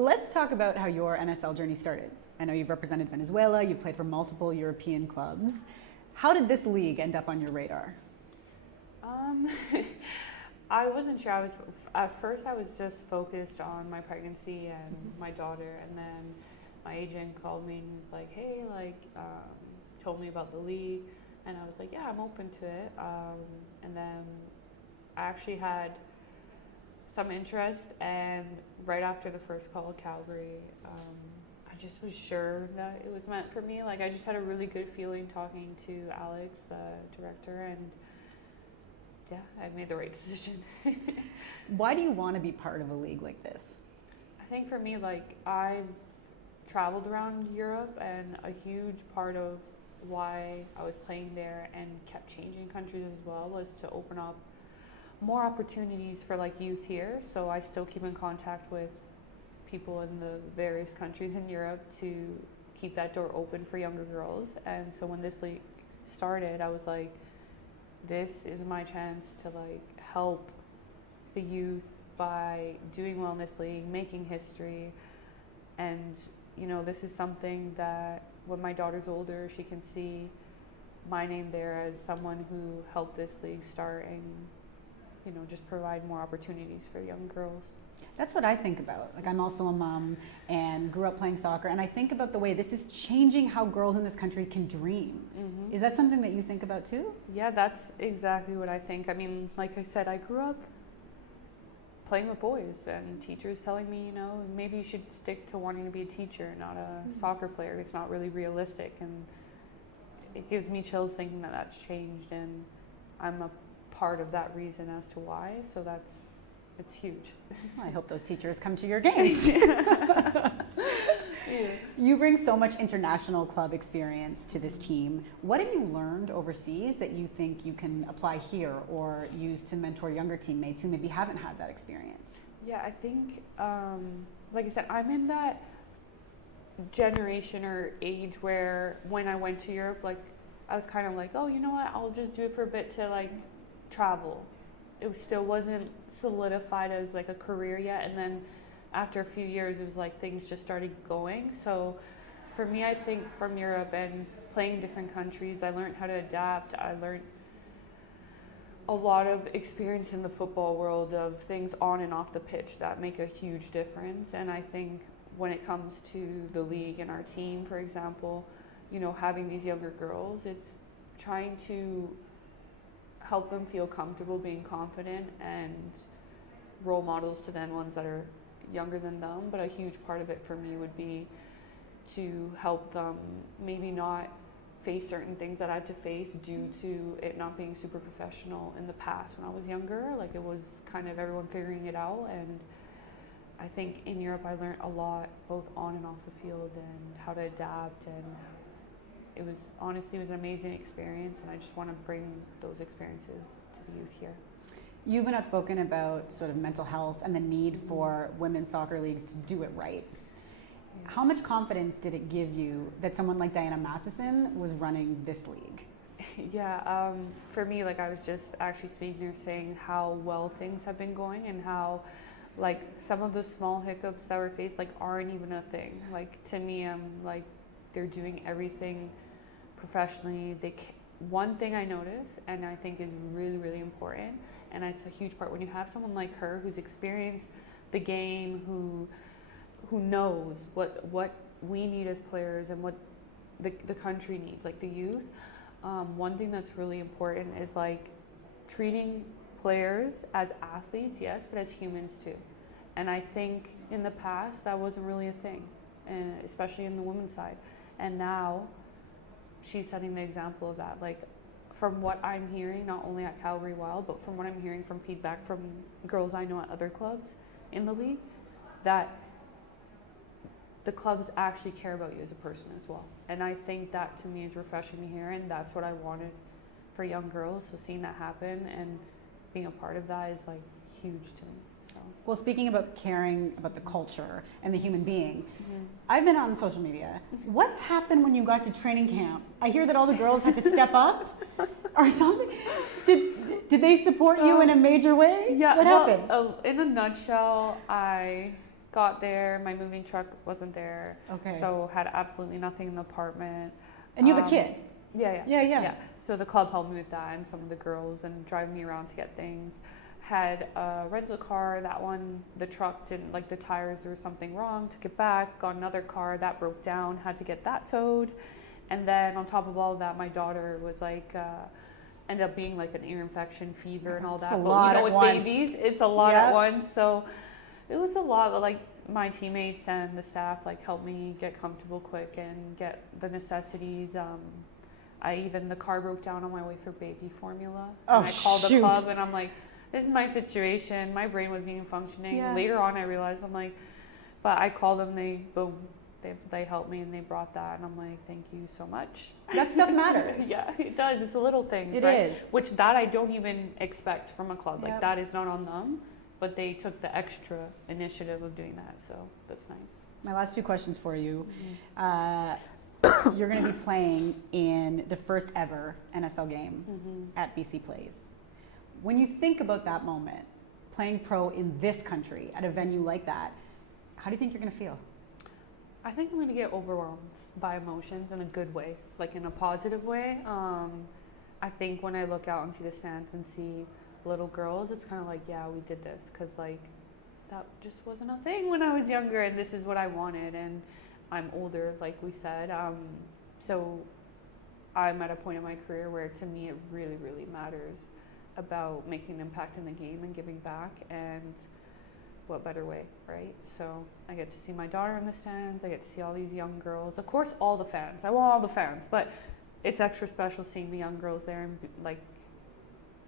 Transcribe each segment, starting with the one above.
let's talk about how your NSL journey started. I know you've represented Venezuela, you've played for multiple European clubs. How did this league end up on your radar? I wasn't sure. At first I was just focused on my pregnancy and my daughter, and then my agent called me and was like, hey, told me about the league, and I was like, yeah, I'm open to it. And then I actually had some interest, and right after the first call, Calgary, I just was sure that it was meant for me. I just had a really good feeling talking to Alex, the director, and yeah, I made the right decision. Why do you want to be part of a league like this? I think for me, I've traveled around Europe, and a huge part of why I was playing there and kept changing countries as well was to open up more opportunities for youth here. So I still keep in contact with people in the various countries in Europe to keep that door open for younger girls. And so when this league started, I was like, this is my chance to help the youth by doing well in this league, making history. And this is something that when my daughter's older, she can see my name there as someone who helped this league start, and just provide more opportunities for young girls. That's what I think about. I'm also a mom and grew up playing soccer, and I think about the way this is changing how girls in this country can dream. Mm-hmm. Is that something that you think about too? Yeah, that's exactly what I think. I mean, like I said, I grew up playing with boys, and teachers telling me, maybe you should stick to wanting to be a teacher, not a soccer player. It's not really realistic, and it gives me chills thinking that that's changed, and I'm a part of that reason as to why. So it's huge. I hope those teachers come to your games. Yeah. You bring so much international club experience to this team. What have you learned overseas that you think you can apply here or use to mentor younger teammates who maybe haven't had that experience? Yeah, I think, like I said, I'm in that generation or age where when I went to Europe, I was kind of oh, you know what, I'll just do it for a bit to travel. It still wasn't solidified as a career yet, and then after a few years it was things just started going. So for me, I think from Europe and playing different countries, I learned how to adapt. I learned a lot of experience in the football world of things on and off the pitch that make a huge difference. And I think when it comes to the league and our team, for example, having these younger girls, it's trying to help them feel comfortable being confident and role models to them, ones that are younger than them. But a huge part of it for me would be to help them maybe not face certain things that I had to face due to it not being super professional in the past when I was younger. It was kind of everyone figuring it out, and I think in Europe I learned a lot both on and off the field and how to adapt, and it was an amazing experience, and I just want to bring those experiences to the youth here. You've been outspoken about sort of mental health and the need for women's soccer leagues to do it right. Yeah. How much confidence did it give you that someone like Diana Matheson was running this league? Yeah, for me, I was just actually speaking or saying how well things have been going, and how some of the small hiccups that were faced aren't even a thing. To me, I'm they're doing everything professionally. One thing I notice, and I think is really, really important, and it's a huge part, when you have someone like her who's experienced the game, who knows what we need as players and what the country needs, the youth. One thing that's really important is treating players as athletes, yes, but as humans too. And I think in the past that wasn't really a thing, and especially in the women's side. And now she's setting the example of that. From what I'm hearing, not only at Calgary Wild, but from what I'm hearing from feedback from girls I know at other clubs in the league, that the clubs actually care about you as a person as well. And I think that to me is refreshing to hear, and that's what I wanted for young girls. So seeing that happen and being a part of that is huge to me. So. Well, speaking about caring about the culture and the human being, I've been on social media. What happened when you got to training camp? I hear that all the girls had to step up or something. Did they support you in a major way? Yeah. What happened? In a nutshell, I got there, my moving truck wasn't there. Okay. So had absolutely nothing in the apartment. And you have a kid. Yeah. So the club helped me with that and some of the girls and driving me around to get things. Had a rental car. That one, the truck didn't, like the tires, there was something wrong. Took it back. Got another car that broke down. Had to get that towed. And then on top of all of that, my daughter was like, ended up being like an ear infection, fever, and all that. It's a lot at with once. babies, it's a lot at once. So it was a lot. But like my teammates and the staff like helped me get comfortable quick and get the necessities. The car broke down on my way for baby formula. And I called the club and I'm like, this is my situation. My brain wasn't even functioning. Yeah. Later on, I realized but I called them. They helped me and they brought that. And I'm like, thank you so much. That stuff matters. Yeah, it does. It's the little things, It right? is. Which that I don't even expect from a club. Like Yep. that is not on them, but they took the extra initiative of doing that. So that's nice. My last two questions for you. You're going to be playing in the first ever NSL game at BC Plays. When you think about that moment, playing pro in this country at a venue like that, how do you think you're going to feel? I think I'm going to get overwhelmed by emotions in a good way, like in a positive way. I think when I look out and see the stands and see little girls, it's kind of like, yeah, we did this, because like that just wasn't a thing when I was younger, and this is what I wanted, and I'm older, like we said. So I'm at a point in my career where to me it really, really matters about making an impact in the game and giving back, and what better way, right? So I get to see my daughter in the stands, I get to see all these young girls, of course all the fans, I want all the fans, but it's extra special seeing the young girls there, and like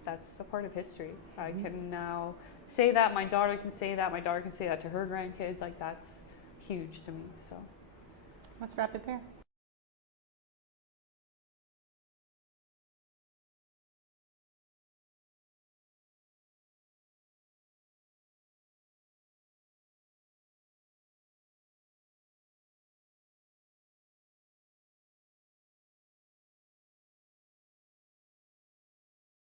that's a part of history. I can now say that, my daughter can say that, to her grandkids, like that's huge to me. So Let's wrap it there.